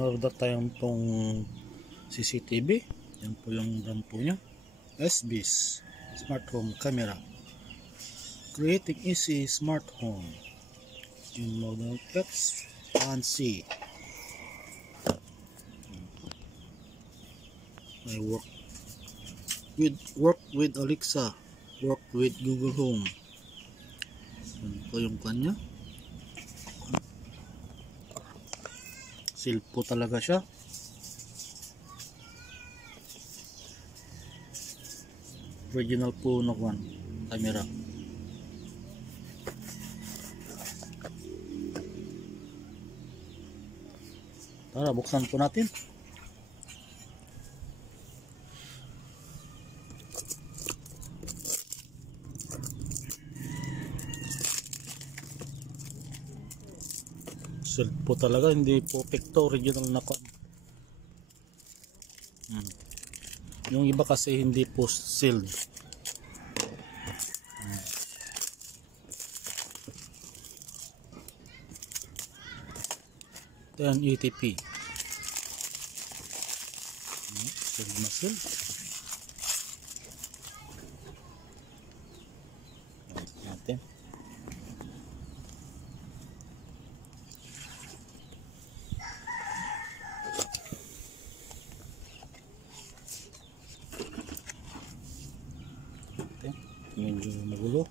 in-order tayong tong CCTV. Yan po yung brand po niya. SBIS Smart Home Camera. Creating easy smart home in model X1C. I work with Alexa, work with Google Home. Yan po yung kanya. Seal po talaga siya. Original po na camera. Tara, buksan po natin. Sealed po talaga, hindi po pekto, original na Yung iba kasi hindi po sealed. 1080p. Sealed na sealed. Natin. Medyo magulo.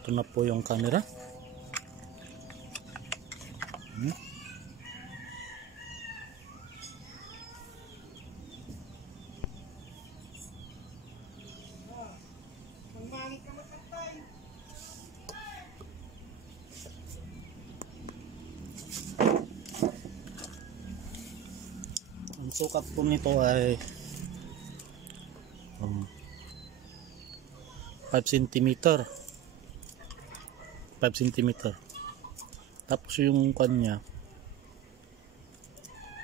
Ito na po yung camera. Ang sukat po nito ay 5 cm. 5 cm. Tapos yung kanya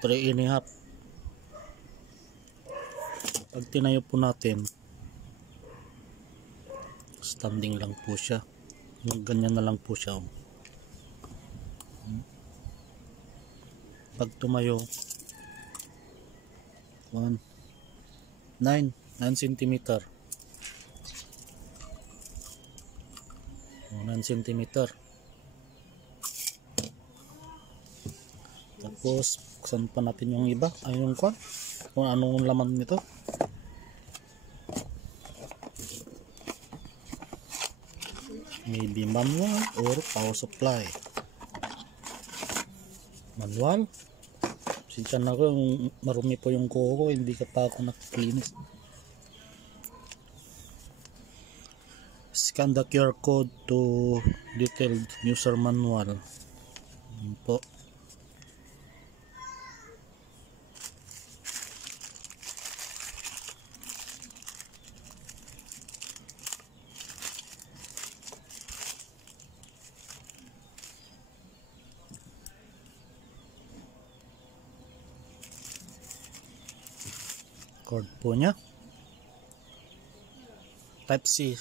3.5. Pag tinayo po natin, standing lang po siya. Ganyan na lang po siya. Pag tumayo 9 cm. 9 cm. Tapos buksan pa natin yung iba. Ayun kung anong laman nito. Maybe manual or power supply. Manual. Siya na ko, marumi po yung kuko, hindi ka pa ako nakiklinis. Scan the QR code to detailed user manual. Yan po. Cord po niya. Type C.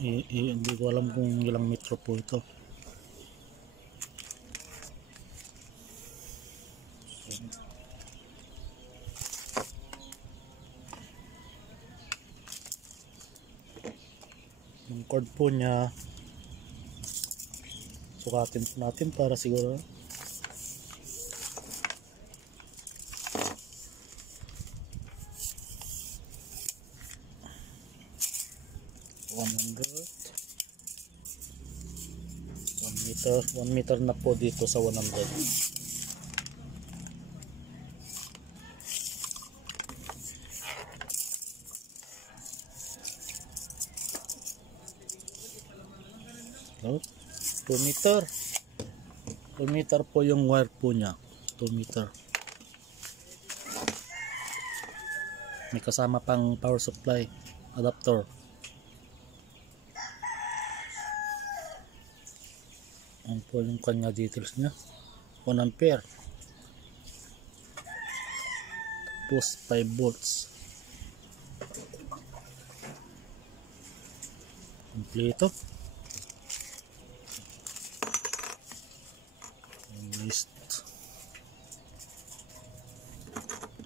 Hindi ko alam kung ilang metro po ito. Yung cord po niya, sukatin po natin para siguro. One meter na po dito sa 100. No? 2 meter. 2 meter po yung wire po niya. 2 meter. May kasama pang power supply adapter. Ang po yung kanya details niya. 1 ampere. tapos 5 volts. Kompleto.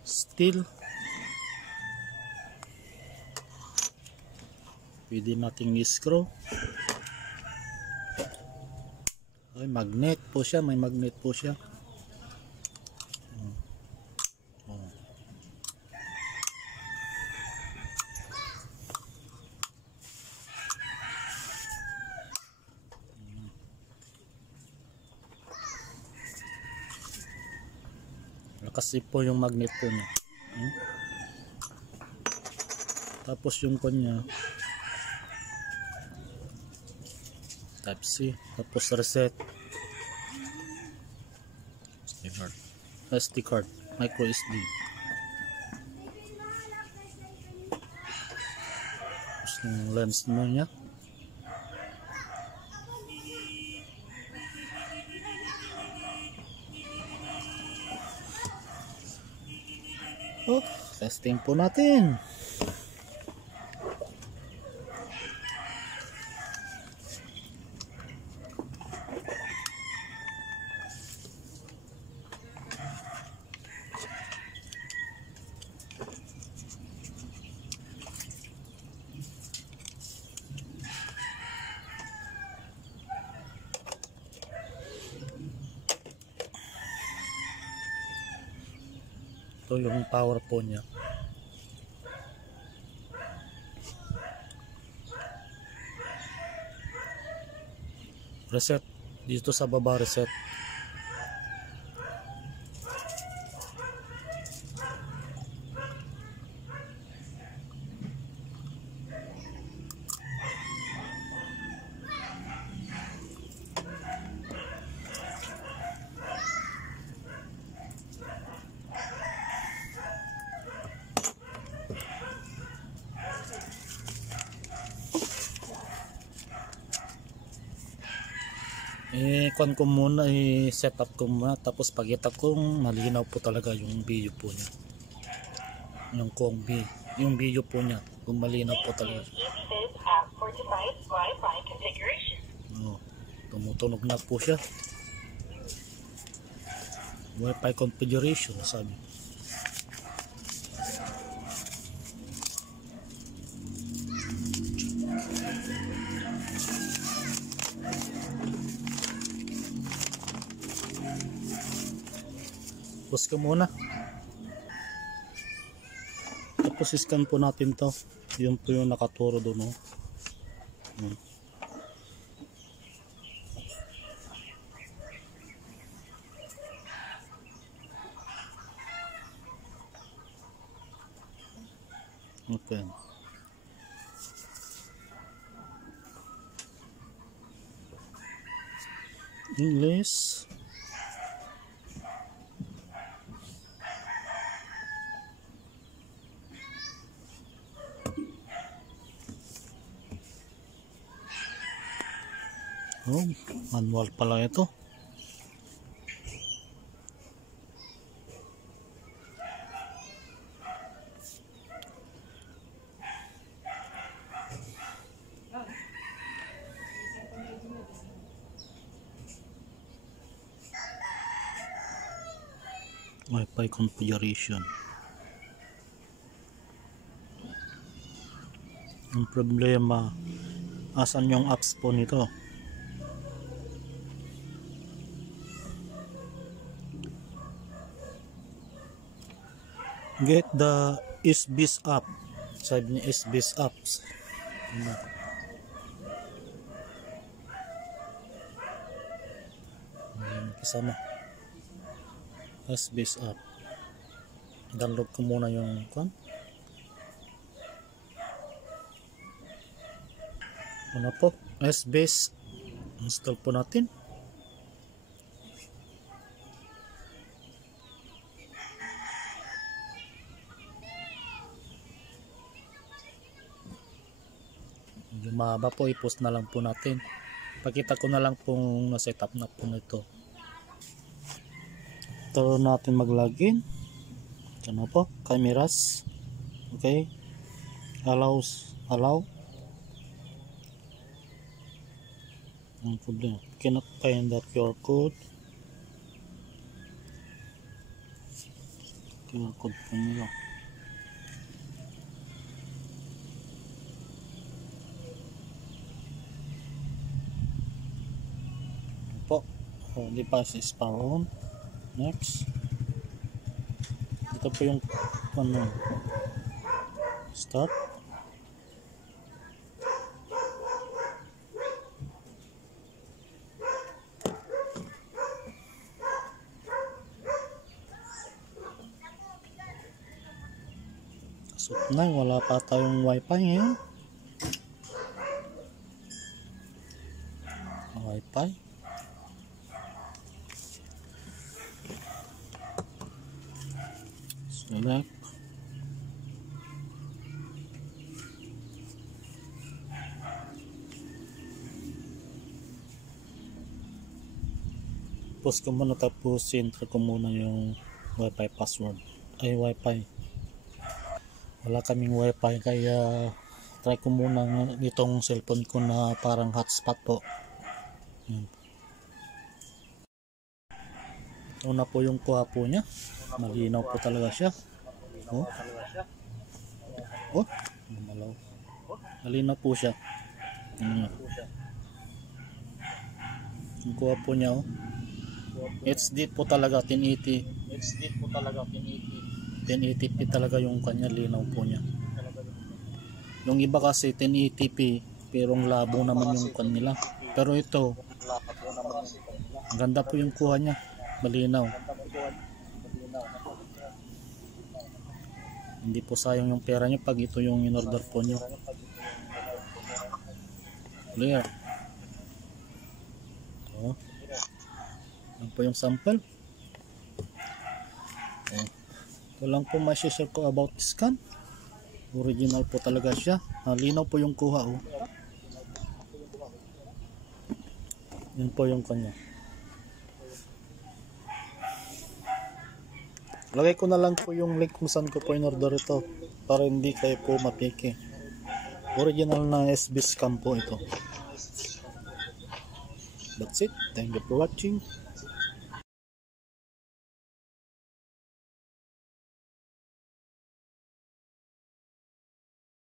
Steel. Pwede nating i-screw. Ay, magnet po siya, may magnet po siya. Kasi po yung magnet po niya. Tapos yung kanya type C, tapos reset. SD card, micro SD. Tapos yung lens mo niya. Oh, testing po natin. Ito yung power po niya. Reset. Dito sa baba reset. Kuan ko muna, set up ko muna, tapos pakita kong malinaw po talaga yung video po niya. Yung video po niya, kung malinaw po talaga. Oh, tumutunog na po siya. Wi-Fi configuration sabi. Pause ka muna. Tapos scan po natin to. Yun po yung nakaturo doon. No? Okay. English. Oh, manual pala ito. Wi-Fi configuration. Ang problema, asan yung apps po nito? Get the SBIS app. Sabi niya SBIS apps. Kasama SBIS app. Download ko muna yung kwan. Ano po? SBIS. Install po natin. Medyo mahaba po, i-post na lang po natin. Pakita ko na lang kung na-set up na po nito. Ito natin mag-login. Ano po? Cameras. Okay. Allow. Ang problema. Cannot find the QR code. QR code po nila. Po. Device is power on. Next. Ito po yung ano. Start. So na, wala pa tayong wifi ngayon. Wifi. Select. Post ko muna, tapos enter ko muna yung wifi password. Ay, wifi. Wala kaming wifi, kaya try ko muna itong cellphone ko na parang hotspot po. Yan. Ito na po yung kuha po niya. Malinaw po talaga siya. Oh. Oh. Malaw. Malinaw po siya. Yung kuha po niya, oh. HD po talaga, 1080. HD po talaga, 1080. 1080p talaga yung kanya, linaw po niya. Yung iba kasi 1080p pero ang labo naman yung kanila. Pero ito, ang ganda po yung kuha niya, malinaw. Hindi po sayang yung pera niyo pag ito yung in-order po niyo. Clear. Ito. Yan po yung sample. Ito lang po ma-share ko about scan. Original po talaga siya. Linaw po yung kuha, oh. Yan po yung kanya. Lagay ko na lang po yung link kung saan ko po in-order ito para hindi kayo po mapiki. Original na SB scam po ito. That's it. Thank you for watching.